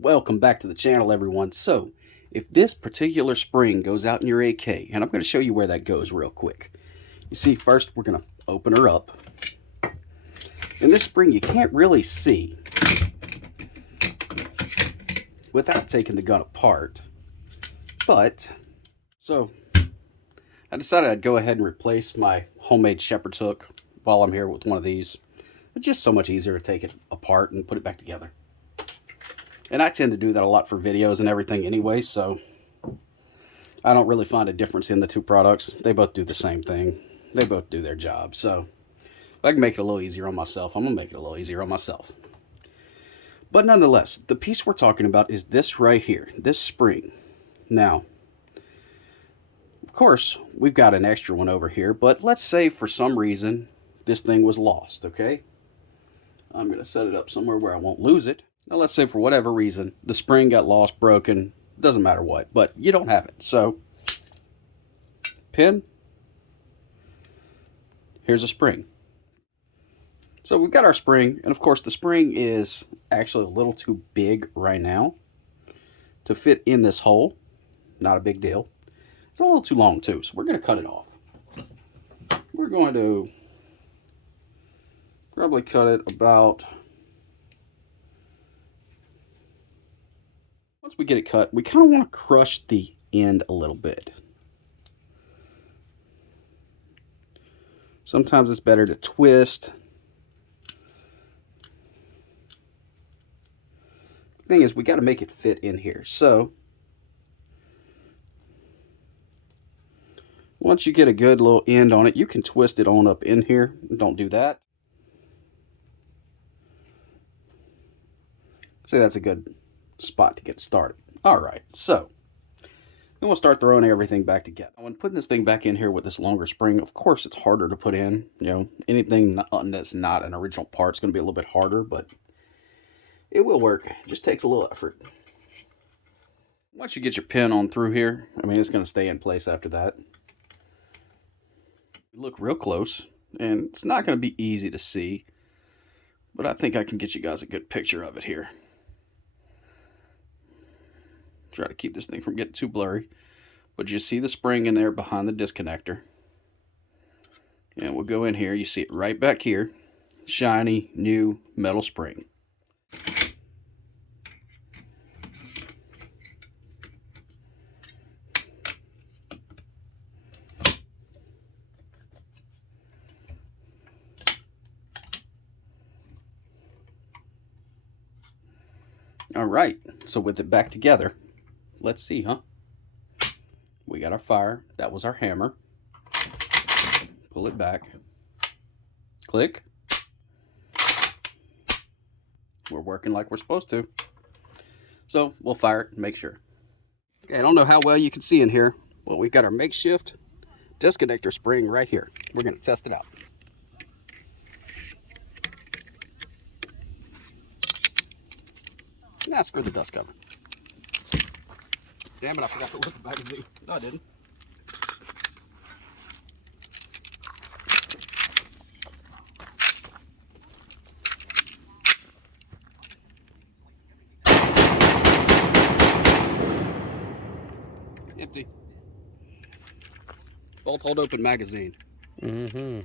Welcome back to the channel, everyone. So, if this particular spring goes out in your AK, and I'm going to show you where that goes real quick. You see, first we're going to open her up. And this spring you can't really see without taking the gun apart. But, so, I decided I'd go ahead and replace my homemade shepherd's hook while I'm here with one of these. It's just so much easier to take it apart and put it back together. And I tend to do that a lot for videos and everything anyway, so I don't really find a difference in the two products. They both do the same thing. They both do their job. So if I can make it a little easier on myself, I'm going to make it a little easier on myself. But nonetheless, the piece we're talking about is this right here, this spring. Now, of course, we've got an extra one over here, but let's say for some reason this thing was lost, okay? I'm going to set it up somewhere where I won't lose it. Now, let's say for whatever reason, the spring got lost, broken, doesn't matter what, but you don't have it. So, pin, here's a spring. So we've got our spring, and of course the spring is actually a little too big right now to fit in this hole. Not a big deal. It's a little too long too, so we're going to cut it off. We're going to probably cut it about... Once we get it cut, we kind of want to crush the end a little bit. Sometimes it's better to twist. The thing is, we got to make it fit in here. So, once you get a good little end on it, you can twist it on up in here. Don't do that. Say that's a good spot to get started. All right, so then we'll start throwing everything back together. When putting this thing back in here with this longer spring, of course it's harder to put in. You know, anything that's not an original part is going to be a little bit harder, but it will work. It just takes a little effort. Once you get your pin on through here, I mean, it's going to stay in place after that. Look real close, and it's not going to be easy to see, but I think I can get you guys a good picture of it here. Try to keep this thing from getting too blurry. But you see the spring in there behind the disconnector. And we'll go in here. You see it right back here. Shiny, new metal spring. All right. So with it back together, let's see, huh? We got our fire. That was our hammer. Pull it back. Click. We're working like we're supposed to. So we'll fire it and make sure. Okay, I don't know how well you can see in here, but we've got our makeshift disconnector spring right here. We're going to test it out. Nah, screw the dust cover. Damn it, I forgot to look at the magazine. No, I didn't. Empty. Bolt hold open magazine. Mm-hmm.